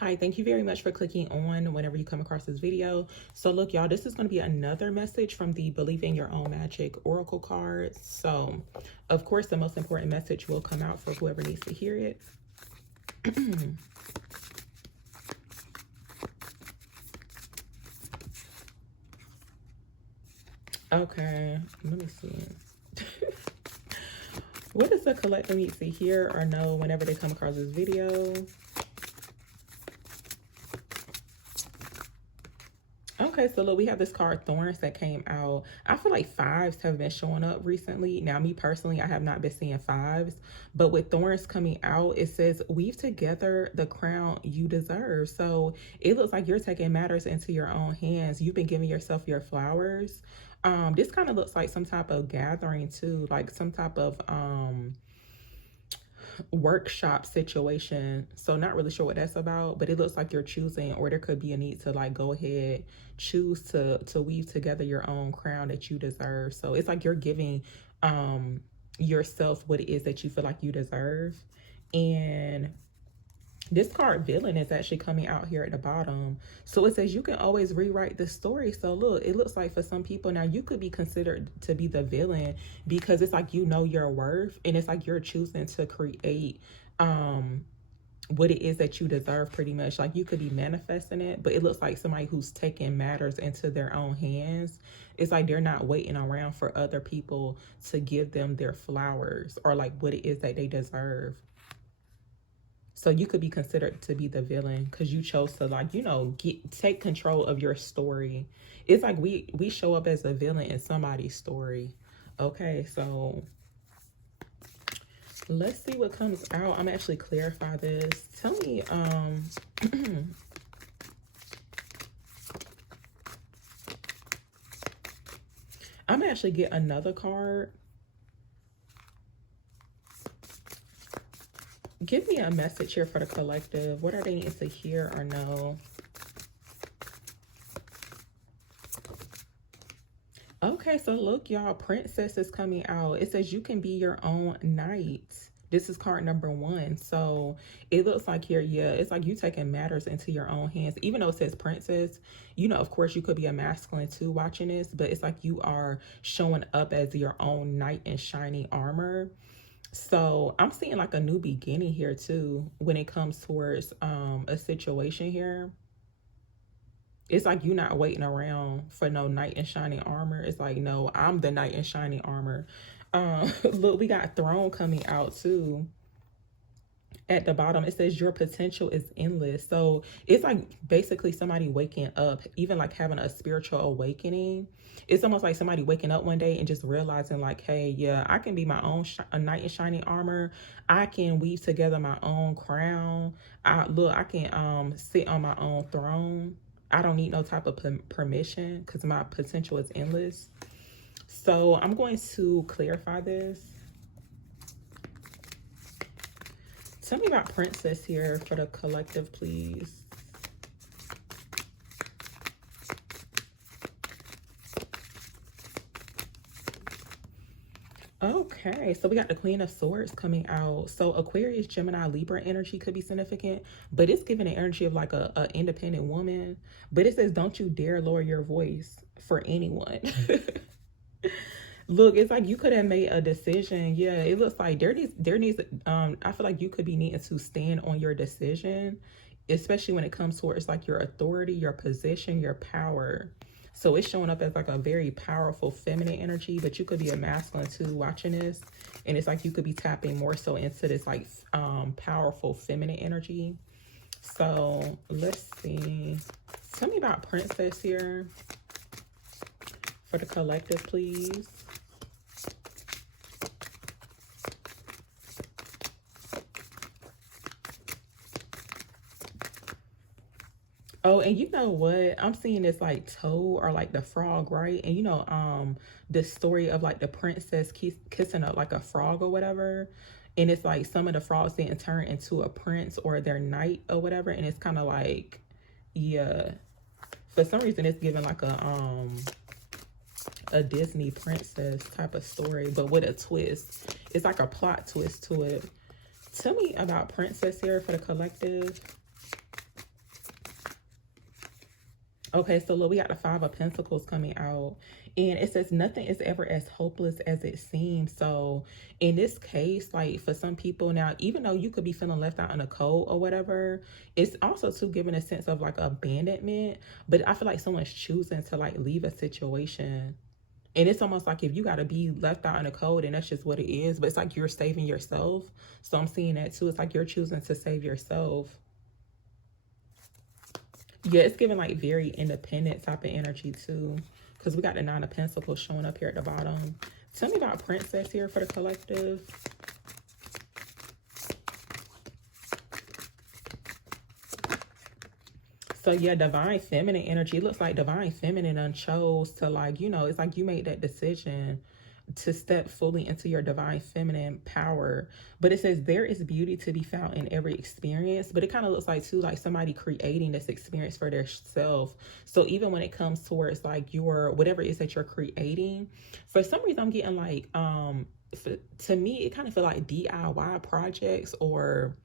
Hi, thank you very much for clicking on whenever you come across this video. So look, y'all, this is going to be another message from the Believe in Your Own Magic Oracle cards. So, of course, the most important message will come out for whoever needs to hear it. Okay, let me see. What does the collective need to hear or know whenever they come across this video? Okay, so look, we have this card Thorns that came out. I feel like fives have been showing up recently. Now, me personally, I have not been seeing fives, but with Thorns coming out, it says weave together the crown you deserve. So it looks like you're taking matters into your own hands. You've been giving yourself your flowers. This kind of looks like some type of gathering too, like some type of workshop situation. So not really sure what that's about, but it looks like you're choosing, or there could be a need to like go ahead, choose to weave together your own crown that you deserve. So it's like you're giving yourself what it is that you feel like you deserve. And this card Villain is actually coming out here at the bottom. So it says you can always rewrite the story. So look, it looks like for some people now you could be considered to be the villain because it's like you know your worth, and it's like you're choosing to create what it is that you deserve pretty much. Like you could be manifesting it, but it looks like somebody who's taking matters into their own hands. It's like they're not waiting around for other people to give them their flowers or like what it is that they deserve. So you could be considered to be the villain because you chose to, like, you know, take control of your story. It's like we show up as a villain in somebody's story. Okay, so let's see what comes out. I'm actually clarify this. Tell me, I'm actually get another card. Give me a message here for the collective. What are they needing to hear or know? Okay, so look, y'all, Princess is coming out. It says you can be your own knight. This is card number 1. So it looks like here, yeah, it's like you taking matters into your own hands. Even though it says princess, you know, of course, you could be a masculine too watching this, but it's like you are showing up as your own knight in shining armor. So I'm seeing like a new beginning here too when it comes towards a situation here. It's like you're not waiting around for no knight in shining armor. It's like, no, I'm the knight in shining armor. Look, we got Throne coming out too. At the bottom, it says your potential is endless. So it's like basically somebody waking up, even like having a spiritual awakening. It's almost like somebody waking up one day and just realizing like, hey, yeah, I can be my own a knight in shining armor. I can weave together my own crown. I can sit on my own throne. I don't need no type of permission because my potential is endless. So I'm going to clarify this. Tell me about Princess here for the collective, please. Okay, so we got the Queen of Swords coming out. So Aquarius, Gemini, Libra energy could be significant, but it's giving the energy of like a independent woman. But it says, don't you dare lower your voice for anyone. Look, it's like you could have made a decision. Yeah, it looks like there needs I feel like you could be needing to stand on your decision, especially when it comes towards like your authority, your position, your power. So it's showing up as like a very powerful feminine energy, but you could be a masculine too watching this. And it's like you could be tapping more so into this like powerful feminine energy. So let's see. Tell me about Princess here for the collective, please. Oh, and you know what? I'm seeing this like toad or like the frog, right? And you know, the story of like the princess kissing up like a frog or whatever. And it's like some of the frogs didn't turn into a prince or their knight or whatever. And it's kind of like, yeah, for some reason it's giving like a Disney princess type of story, but with a twist. It's like a plot twist to it. Tell me about Princess here for the collective. Okay, so look, we got the Five of Pentacles coming out, and it says nothing is ever as hopeless as it seems. So in this case, like for some people now, even though you could be feeling left out in the cold or whatever, it's also too giving a sense of like abandonment. But I feel like someone's choosing to like leave a situation. And it's almost like if you got to be left out in the cold and that's just what it is, but it's like you're saving yourself. So I'm seeing that too. It's like you're choosing to save yourself. Yeah, it's giving like very independent type of energy too. Because we got the Nine of Pentacles showing up here at the bottom. Tell me about Princess here for the collective. So yeah, divine feminine energy. It looks like divine feminine chose to like, you know, it's like you made that decision to step fully into your divine feminine power. But it says there is beauty to be found in every experience. But it kind of looks like too, like somebody creating this experience for their self. So even when it comes towards like your whatever it is that you're creating, for some reason I'm getting like to me it kind of feel like DIY projects or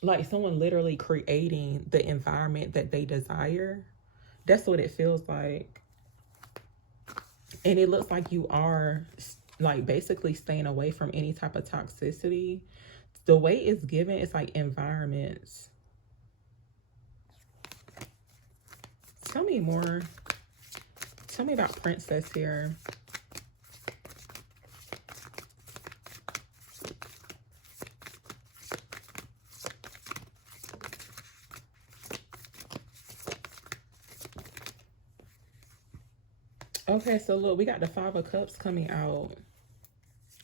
like someone literally creating the environment that they desire. That's what it feels like. And it looks like you are like basically staying away from any type of toxicity. The way it's given, it's like environments. Tell me more. Tell me about Princess here. Okay, so look, we got the Five of Cups coming out.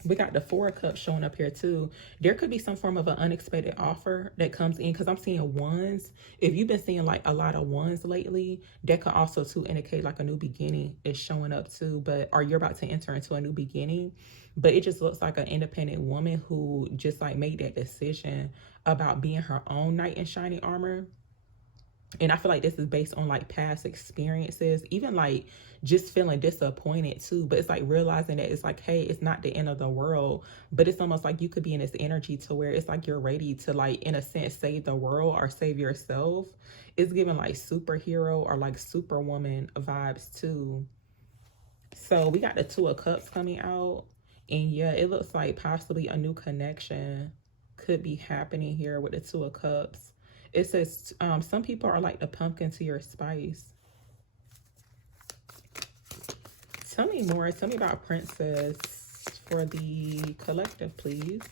We got the Four of Cups showing up here too. There could be some form of an unexpected offer that comes in because I'm seeing ones. If you've been seeing like a lot of ones lately, that could also too indicate like a new beginning is showing up too. But or you're about to enter into a new beginning. But it just looks like an independent woman who just like made that decision about being her own knight in shining armor. And I feel like this is based on like past experiences, even like just feeling disappointed too. But it's like realizing that it's like, hey, it's not the end of the world. But it's almost like you could be in this energy to where it's like you're ready to like, in a sense, save the world or save yourself. It's giving like superhero or like superwoman vibes too. So we got the Two of Cups coming out. And yeah, it looks like possibly a new connection could be happening here with the Two of Cups. It says some people are like the pumpkin to your spice. Tell me more. Tell me about Princess for the collective, please.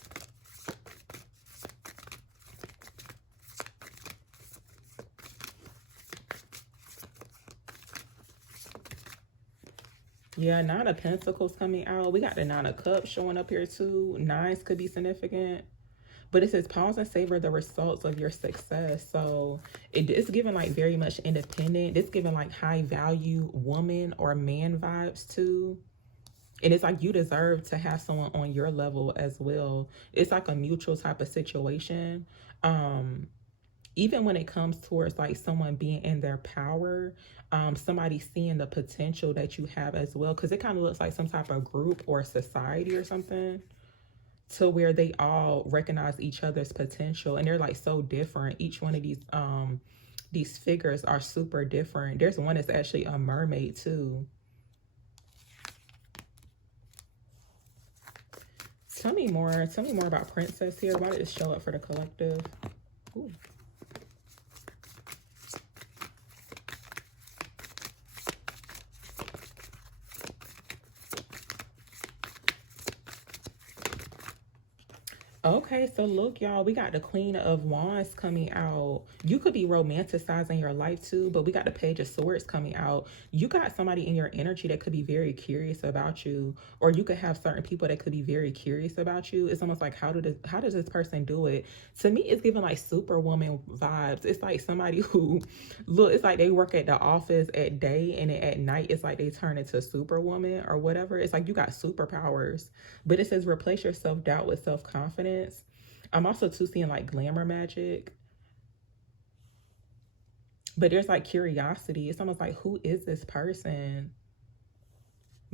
Yeah, Nine of Pentacles coming out. We got the Nine of Cups showing up here too. Nines could be significant. But it says pause and savor the results of your success. So it's giving like very much independent. It's giving like high value woman or man vibes too. And it's like you deserve to have someone on your level as well. It's like a mutual type of situation. Even when it comes towards like someone being in their power, somebody seeing the potential that you have as well. Because it kind of looks like some type of group or society or something, to where they all recognize each other's potential, and they're like so different. Each one of these figures are super different. There's one that's actually a mermaid too. Tell me more. Tell me more about Princess here. Why did it show up for the collective? Ooh. Okay, so look, y'all, we got the Queen of Wands coming out. You could be romanticizing your life too, but we got the Page of Swords coming out. You got somebody in your energy that could be very curious about you, or you could have certain people that could be very curious about you. It's almost like, how does this person do it? To me, it's giving like superwoman vibes. It's like somebody who, look, it's like they work at the office at day, and then at night, it's like they turn into superwoman or whatever. It's like you got superpowers. But it says replace your self-doubt with self-confidence. I'm also too seeing like glamour magic. But there's like curiosity. It's almost like, who is this person?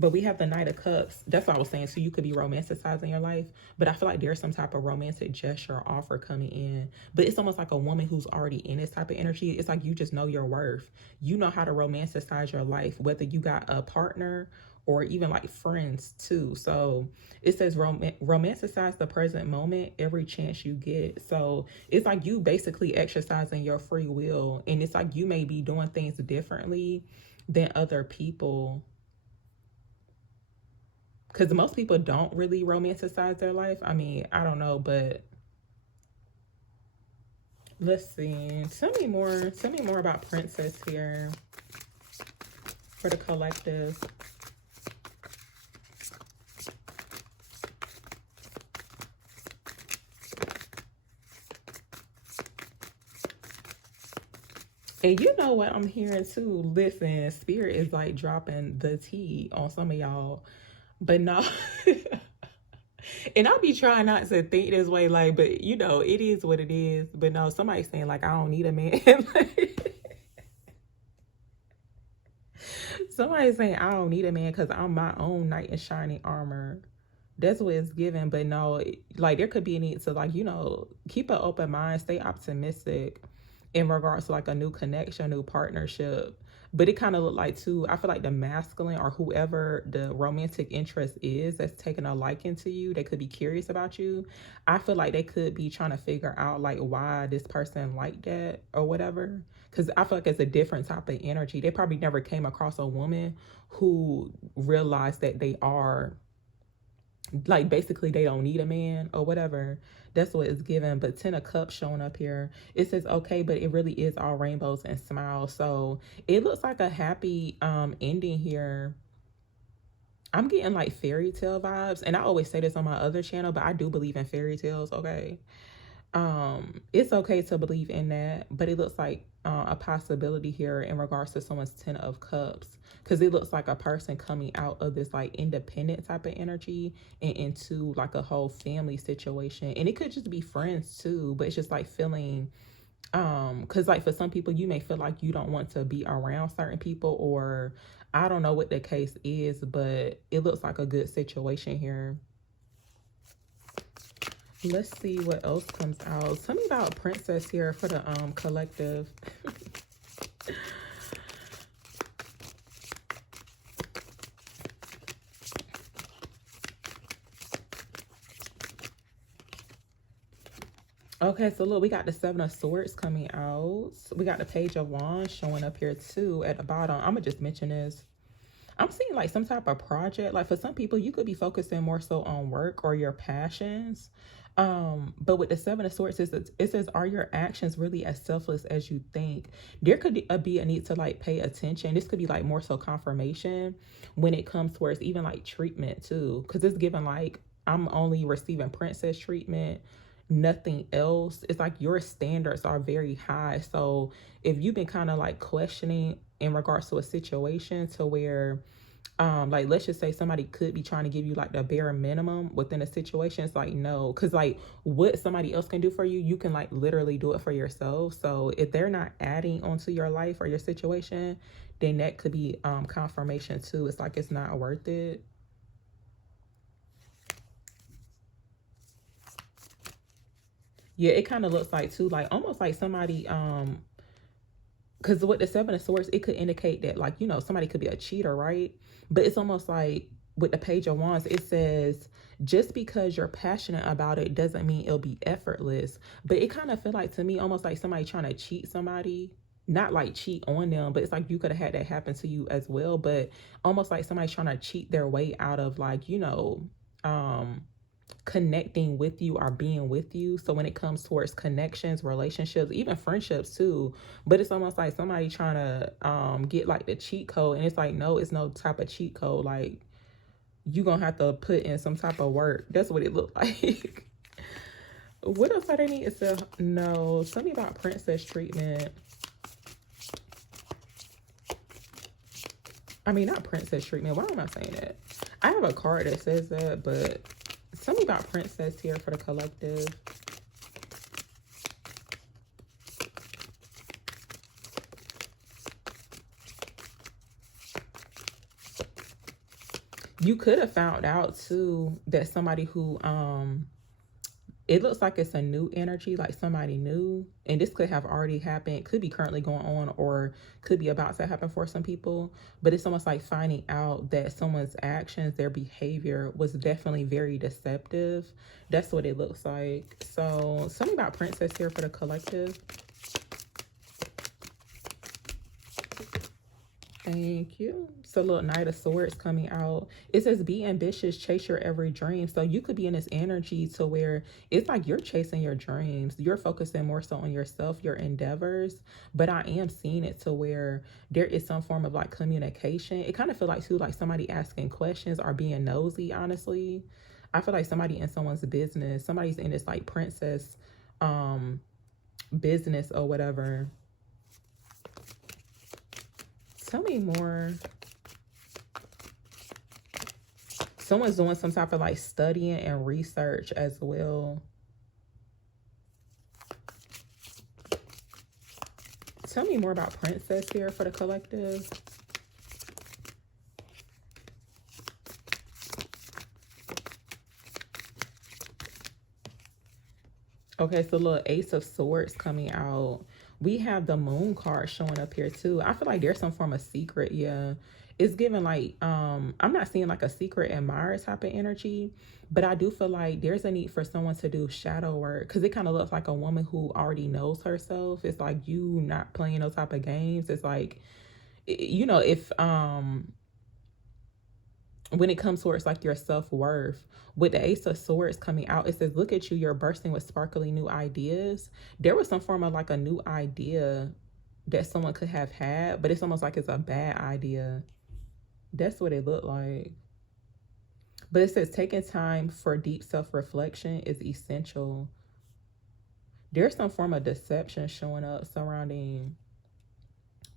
But we have the Knight of Cups. That's what I was saying. So you could be romanticizing your life. But I feel like there's some type of romantic gesture or offer coming in. But it's almost like a woman who's already in this type of energy. It's like you just know your worth. You know how to romanticize your life, whether you got a partner or even like friends too. So it says romanticize the present moment every chance you get. So it's like you basically exercising your free will. And it's like you may be doing things differently than other people, because most people don't really romanticize their life. I mean, I don't know, but let's see. Tell me more about Princess here for the collective. And you know what I'm hearing too? Listen, Spirit is like dropping the tea on some of y'all. But no. And I'll be trying not to think this way, like, but you know, it is what it is. But no, somebody's saying like I don't need a man. Somebody's saying I don't need a man because I'm my own knight in shining armor. That's what it's given. But no, like there could be a need to, like, you know, keep an open mind, stay optimistic in regards to like a new connection, new partnership. But it kind of looked like too, I feel like the masculine or whoever the romantic interest is that's taking a liking to you, they could be curious about you. I feel like they could be trying to figure out like why this person like that or whatever. Because I feel like it's a different type of energy. They probably never came across a woman who realized that they are like basically they don't need a man or whatever. That's what it's given. But 10 of Cups showing up here, it says okay, but it really is all rainbows and smiles. So it looks like a happy ending here. I'm getting like fairy tale vibes, and I always say this on my other channel, but I do believe in fairy tales. Okay, it's okay to believe in that, but it looks like a possibility here in regards to someone's 10 of Cups, because it looks like a person coming out of this like independent type of energy and into like a whole family situation. And it could just be friends too, but it's just like feeling because like for some people you may feel like you don't want to be around certain people, or I don't know what the case is, but it looks like a good situation here. Let's see what else comes out. Tell me about Princess here for the collective. Okay, so look, we got the 7 of Swords coming out. We got the Page of Wands showing up here too at the bottom. I'm gonna just mention this. I'm seeing like some type of project. Like for some people, you could be focusing more so on work or your passions. But with the 7 of Swords, it says, are your actions really as selfless as you think? There could be a need to like pay attention. This could be like more so confirmation when it comes towards even like treatment too. Because it's given like, I'm only receiving princess treatment, nothing else. It's like your standards are very high. So if you've been kind of like questioning in regards to a situation to where like let's just say somebody could be trying to give you like the bare minimum within a situation, it's like no, because like what somebody else can do for you, you can like literally do it for yourself. So if they're not adding onto your life or your situation, then that could be confirmation too. It's like it's not worth it. Yeah, it kind of looks like too, like almost like somebody because with the 7 of Swords, it could indicate that like, you know, somebody could be a cheater, right? But it's almost like with the Page of Wands, it says just because you're passionate about it doesn't mean it'll be effortless. But it kind of feel like to me almost like somebody trying to cheat somebody, not like cheat on them, but it's like you could have had that happen to you as well. But almost like somebody trying to cheat their way out of like, you know, connecting with you or being with you. So when it comes towards connections, relationships, even friendships too, but it's almost like somebody trying to get like the cheat code, and it's like no, it's no type of cheat code. Like you gonna have to put in some type of work. That's what it looked like. What else are they need to know? Tell me about princess treatment. I mean, not princess treatment. Why am I saying that? I have a card that says that, but tell me about princess here for the collective. You could have found out too that somebody who it looks like it's a new energy, like somebody new, and this could have already happened, could be currently going on, or could be about to happen for some people. But it's almost like finding out that someone's actions, their behavior was definitely very deceptive. That's what it looks like. So something about Princess here for the collective. Thank you. So, little Knight of Swords coming out. It says, be ambitious, chase your every dream. So you could be in this energy to where it's like you're chasing your dreams. You're focusing more so on yourself, your endeavors. But I am seeing it to where there is some form of like communication. It kind of feel like too, like somebody asking questions or being nosy, honestly. I feel like somebody in someone's business, somebody's in this like princess business or whatever. Tell me more. Someone's doing some type of like studying and research as well. Tell me more about Princess here for the collective. Okay, so little Ace of Swords coming out. We have the Moon card showing up here too. I feel like there's some form of secret. Yeah, it's giving like I'm not seeing like a secret admirer type of energy, but I do feel like there's a need for someone to do shadow work, because it kind of looks like a woman who already knows herself. It's like you not playing those type of games. It's like, you know, if when it comes towards like your self-worth, with the Ace of Swords coming out, it says, look at you, you're bursting with sparkly new ideas. There was some form of like a new idea that someone could have had, but it's almost like it's a bad idea. That's what it looked like. But it says taking time for deep self-reflection is essential. There's some form of deception showing up surrounding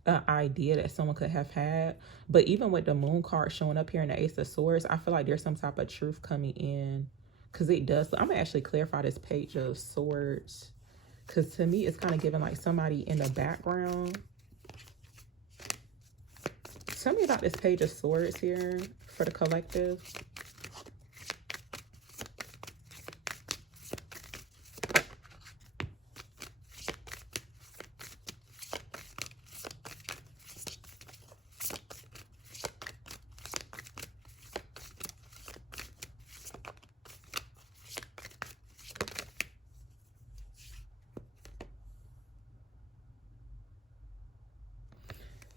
an idea that someone could have had. But even with the Moon card showing up here in the Ace of Swords, I feel like there's some type of truth coming in, because it does. I'm gonna actually clarify this Page of Swords, because to me it's kind of giving like somebody in the background. Tell me about this Page of Swords here for the collective.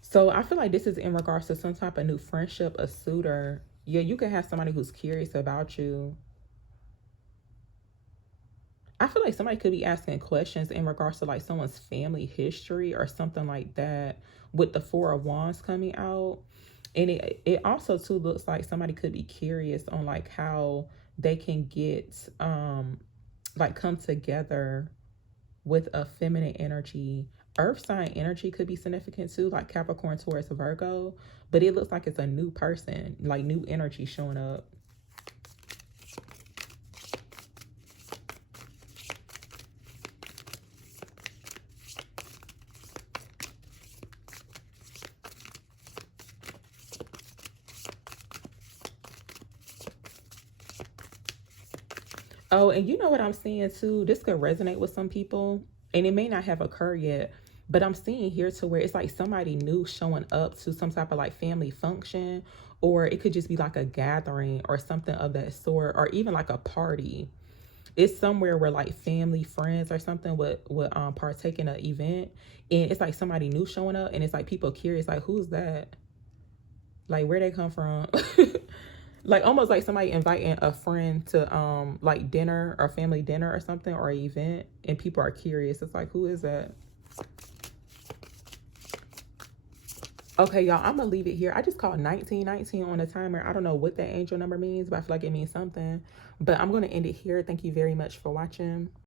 So I feel like this is in regards to some type of new friendship, a suitor. Yeah, you could have somebody who's curious about you. I feel like somebody could be asking questions in regards to like someone's family history or something like that, with the Four of Wands coming out. And it also too looks like somebody could be curious on like how they can get like come together with a feminine energy. Earth sign energy could be significant too, like Capricorn, Taurus, Virgo. But it looks like it's a new person, like new energy showing up. Oh, and you know what I'm seeing too? This could resonate with some people, and it may not have occurred yet, but I'm seeing here to where it's like somebody new showing up to some type of like family function, or it could just be like a gathering or something of that sort, or even like a party. It's somewhere where like family, friends, or something would partake in an event, and it's like somebody new showing up, and it's like people curious, like who's that? Like where they come from? Like almost like somebody inviting a friend to like dinner or family dinner or something, or an event, and people are curious. It's like, who is that? Okay, y'all, I'm gonna leave it here. I just called 1919 on the timer. I don't know what that angel number means, but I feel like it means something. But I'm gonna end it here. Thank you very much for watching.